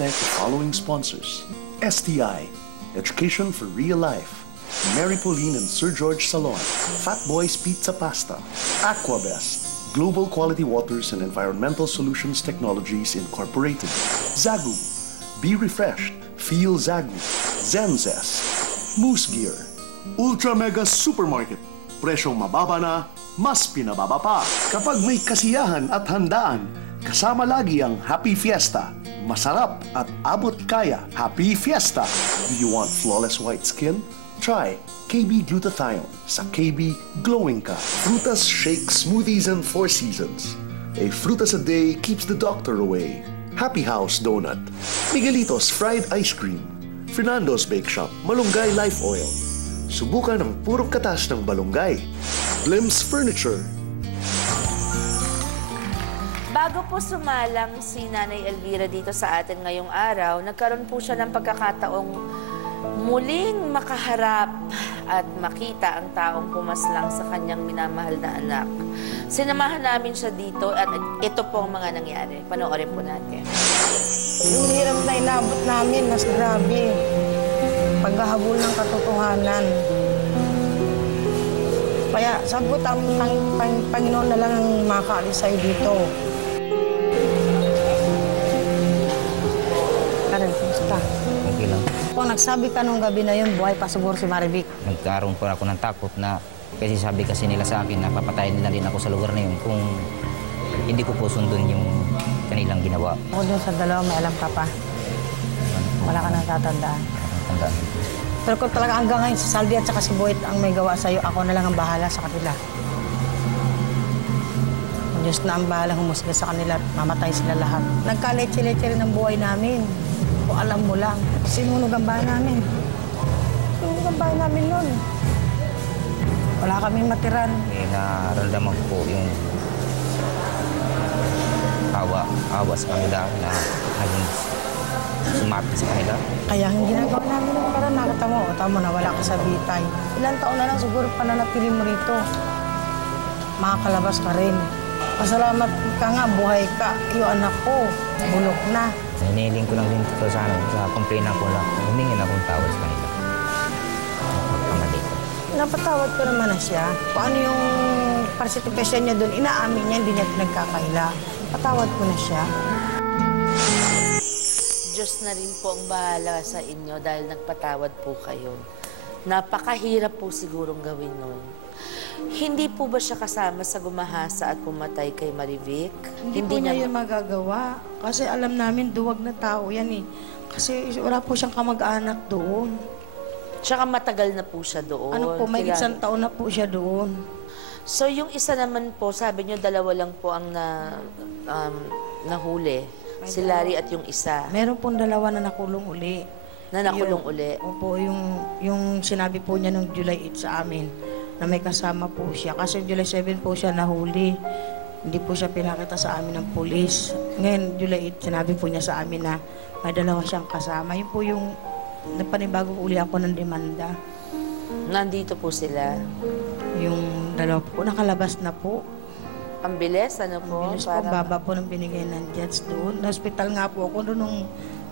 thank the following sponsors. STI, Education for Real Life. Mary Pauline and Sir George Salon. Fat Boys Pizza Pasta. Aquabest, Global Quality Waters and Environmental Solutions Technologies Incorporated. Zagu, Be Refreshed, Feel Zagu. Zenzest, Moose Gear. Ultra Mega Supermarket. Presyong mababa na, mas pinababa pa. Kapag may kasiyahan at handaan, kasama lagi ang Happy Fiesta. Masarap at abot kaya. Happy Fiesta! Do you want flawless white skin? Try KB Glutathione. Sa KB, glowing ka. Frutas Shake Smoothies and Four Seasons. A frutas a day keeps the doctor away. Happy House Donut. Miguelitos Fried Ice Cream. Fernando's Bake Shop. Malunggay Life Oil. Subukan ang purong katas ng balunggay. Blim's Furniture. Bago po sumalang si Nanay Elvira dito sa atin ngayong araw, nagkaroon po siya ng pagkakataong muling makaharap at makita ang taong pumaslang sa kanyang minamahal na anak. Sinamahan namin siya dito at ito po ang mga nangyari. Panoorin po natin. Yung hirap na inabot namin, mas grabe. Paghahabol ng katotohanan. Kaya sagot ang Panginoon na lang ang makaalis sa'yo dito. Karen, kumusta? Okay lang. Kung nagsabi ka nung gabi na yun, buhay pa siguro si Marivic. Nagkaroon po ako ng takot na kasi sabi kasi nila sa akin na papatayin nila din ako sa lugar na yun kung hindi ko po sundon yung kanilang ginawa. Ako dun sa dalawa, may alam ka pa. Wala ka nang tatandaan. Tandaan. Pero kung talaga hanggang ngayon, si Salvi at saka si Boyd ang may gawa sa'yo, ako na lang ang bahala sa kanila. Ang Diyos na ang bahala humusga sa kanila at mamatay sila lahat. Nagkaletse-letse rin ang buhay namin. Kung alam mo lang. Sinunog ang bahay namin. Sinunog ang bahay namin nun. Wala kaming matiran. Nararamdaman ko po yung awa sa kanila na naging sumapit sa kanila. Kaya ang ginagawa namin ng parang nakatamo, tamo na wala ka sa bitay. Ilang taon na lang siguro pananatili mo rito. Makakalabas ka rin. Pasalamat ka nga, buhay ka. Yung anak ko, bulok na. Hinihiling ko lang din ito sa complainant ko lang. Humingi na akong tawad sa kanila. Pamali ko. Napatawad ko naman na siya. Kung ano yung participation niya doon, inaamin niya, hindi niya pinagkakaila. Patawad ko na siya. Diyos na rin po ang bahala sa inyo dahil nagpatawad po kayo. Napakahirap po sigurong gawin nun. Hindi po ba siya kasama sa gumahasa at pumatay kay Marivic? Hindi po niya yun magagawa. Kasi alam namin, duwag na tao yan eh. Kasi wala po siyang kamag-anak doon. Tsaka matagal na po siya doon. Ano po, may isang taon na po siya doon. So yung isa naman po, sabi niyo dalawa lang po ang nahuli. Si Larry at yung isa. Meron pong dalawa na nakulong uli. Na nakulong uli? Opo, yung sinabi po niya nung July 8 sa amin na may kasama po siya. Kasi July 7 po siya nahuli. Hindi po siya pinakita sa amin ng pulis. Ngayon, July 8, sinabi po niya sa amin na may dalawa siyang kasama. Yun po yung napanibago uli ako ng demanda. Nandito po sila? Yung dalawa po, nakalabas na po. Ang bilis, ano po? Ang bilis po, baba po ng binigay ng judge doon. Na-hospital nga po ako doon nung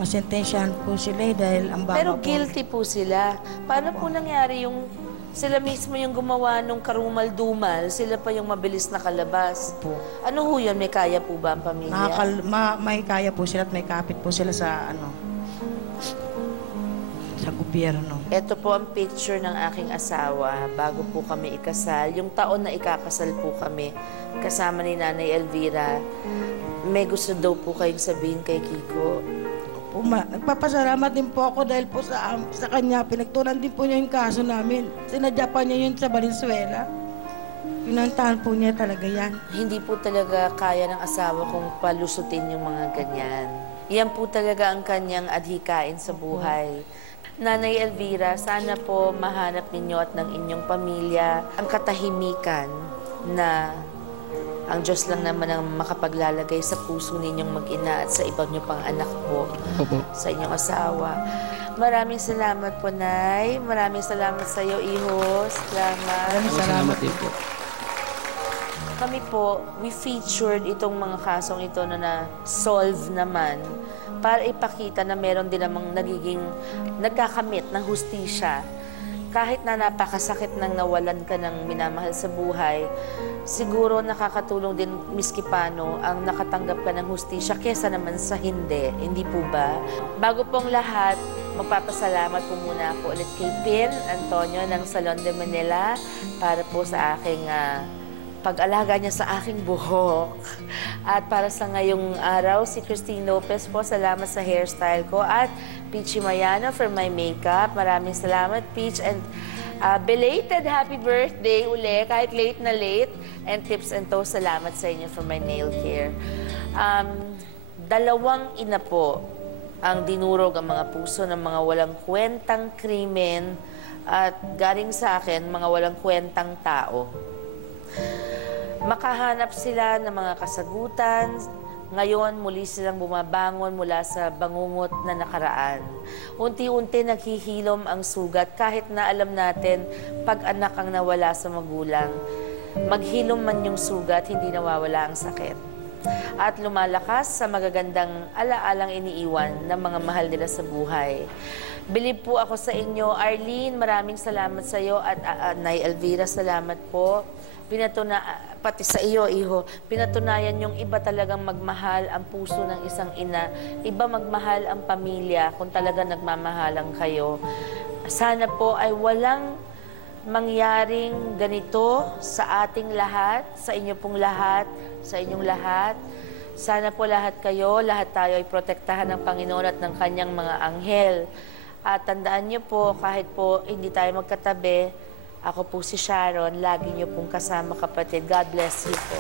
masentensyahan po sila dahil ang baba Pero po. guilty po sila. Paano po nangyari yung sila mismo yung gumawa nung karumal-dumal, sila pa yung mabilis na kalabas? Po. Ano ho yun? May kaya po ba ang pamilya? May kaya po sila at may kapit po sila sa sa gobyerno. Ito po ang picture ng aking asawa bago po kami ikasal. Yung taon na ikakasal po kami, kasama ni Nanay Elvira. May gusto daw po kayong sabihin kay Kiko. Nagpapasalamat din po ako dahil po sa kanya. Pinagtunan din po niya yung kaso namin. Sinadya pa niya yun sa Valenzuela. Pinantahan po niya talaga yan. Hindi po talaga kaya ng asawa kung palusutin yung mga ganyan. Yan po talaga ang kanyang adhikain sa buhay. Nanay Elvira, sana po mahanap ninyo at ng inyong pamilya ang katahimikan na ang Diyos lang naman ang makapaglalagay sa puso ninyong mag-ina at sa iba nyo pang anak po, sa inyong asawa. Maraming salamat po, Nay. Maraming salamat sa iyo, Iho. Salamat. Maraming salamat din po. Kami po, we featured itong mga kasong ito na na-solve naman para ipakita na meron din namang nagkakamit ng hustisya. Kahit na napakasakit nang nawalan ka ng minamahal sa buhay, siguro nakakatulong din miski paano ang nakatanggap ka ng hustisya kesa naman sa hindi. Hindi po ba? Bago pong lahat, magpapasalamat po muna ako ulit kay Pin Antonio ng Salon de Manila para po sa aking pag-alaga niya sa aking buhok. At para sa ngayong araw, si Christine Lopez po, salamat sa hairstyle ko. At Peachy Mayano for my makeup. Maraming salamat, Peach. And belated happy birthday uli, kahit late na late. And Tips and Toes, salamat sa inyo for my nail care. Dalawang ina po ang dinurog ang mga puso ng mga walang kwentang krimen at galing sa akin, mga walang kwentang tao. Makahanap sila ng mga kasagutan. Ngayon, muli silang bumabangon mula sa bangungot na nakaraan. Unti-unti naghihilom ang sugat kahit na alam natin pag anak ang nawala sa magulang. Maghilom man yung sugat, hindi nawawala ang sakit. At lumalakas sa magagandang alaalang iniiwan ng mga mahal nila sa buhay. Bilib po ako sa inyo. Arlene, maraming salamat sa iyo. At Nay Elvira, salamat po. Pati sa iyo, iho, pinatunayan yung iba talagang magmahal ang puso ng isang ina. Iba magmahal ang pamilya kung talaga nagmamahalan kayo. Sana po ay walang mangyaring ganito sa ating lahat, sa inyo pong lahat, sa inyong lahat. Sana po lahat kayo, lahat tayo ay protektahan ng Panginoon at ng kanyang mga anghel. At tandaan niyo po, kahit po hindi tayo magkatabi, ako po si Sharon, lagi niyo pong kasama, kapatid. God bless you po.